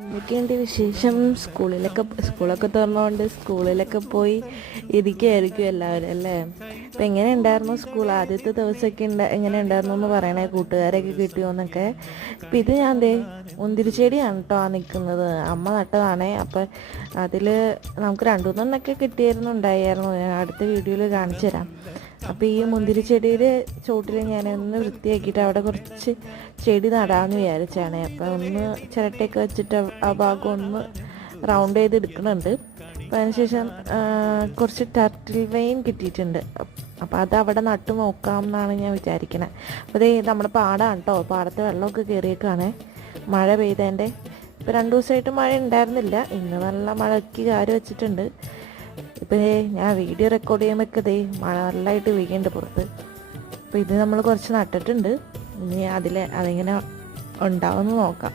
എന്തൊക്കെയുണ്ട് വിശേഷം? സ്കൂളൊക്കെ തുറന്നുകൊണ്ട് സ്കൂളിലൊക്കെ പോയി ഇരിക്കുകയായിരിക്കും എല്ലാവരും അല്ലേ? അപ്പം എങ്ങനെ ഉണ്ടായിരുന്നു സ്കൂൾ ആദ്യത്തെ ദിവസമൊക്കെ എങ്ങനെ ഉണ്ടായിരുന്നു എന്ന് പറയണേ, കൂട്ടുകാരൊക്കെ കിട്ടിയോന്നൊക്കെ. അപ്പം ഇത് ഞാൻ മുന്തിരിച്ചെടിയാണ് കേട്ടോ നിൽക്കുന്നത്. അമ്മ നട്ടതാണേ. അപ്പം അതിൽ നമുക്ക് 2-3 കിട്ടിയിരുന്നുണ്ടായിരുന്നു. ഞാൻ അടുത്ത വീഡിയോയിൽ കാണിച്ചു തരാം. അപ്പോൾ ഈ മുന്തിരിച്ചെടിയുടെ ചോട്ടിൽ ഞാനൊന്ന് വൃത്തിയാക്കിയിട്ട് അവിടെ കുറച്ച് ചെടി നടാമെന്ന് വിചാരിച്ചാണ്. അപ്പോൾ ഒന്ന് ചിരട്ടയൊക്കെ വെച്ചിട്ട് ആ ഭാഗം ഒന്ന് റൗണ്ട് ചെയ്ത് എടുക്കുന്നുണ്ട്. അപ്പോൾ അതിനുശേഷം കുറച്ച് ടർട്ടിൽ വെയിൻ കിട്ടിയിട്ടുണ്ട്. അപ്പോൾ അത് അവിടെ നട്ടു നോക്കാം എന്നാണ് ഞാൻ വിചാരിക്കണത്. അപ്പോൾ ഇത് നമ്മുടെ പാടമാണ് കേട്ടോ. പാടത്ത് വെള്ളമൊക്കെ കയറിയേക്കാണ് മഴ പെയ്തതിൻ്റെ. ഇപ്പോൾ 2 ദിവസമായിട്ട് മഴ ഉണ്ടായിരുന്നില്ല. ഇന്ന് നല്ല മഴയ്ക്ക് കാര് വെച്ചിട്ടുണ്ട്. ഇപ്പം ഞാൻ വീഡിയോ റെക്കോർഡ് ചെയ്യുമ്പോഴൊക്കെ മഴ നല്ലതായിട്ട് വീഴുന്നുണ്ട് പുറത്ത്. അപ്പോൾ ഇത് നമ്മൾ കുറച്ച് നട്ടിട്ടുണ്ട്. ഇനി അതിങ്ങനെ ഉണ്ടാവുമെന്ന് നോക്കാം.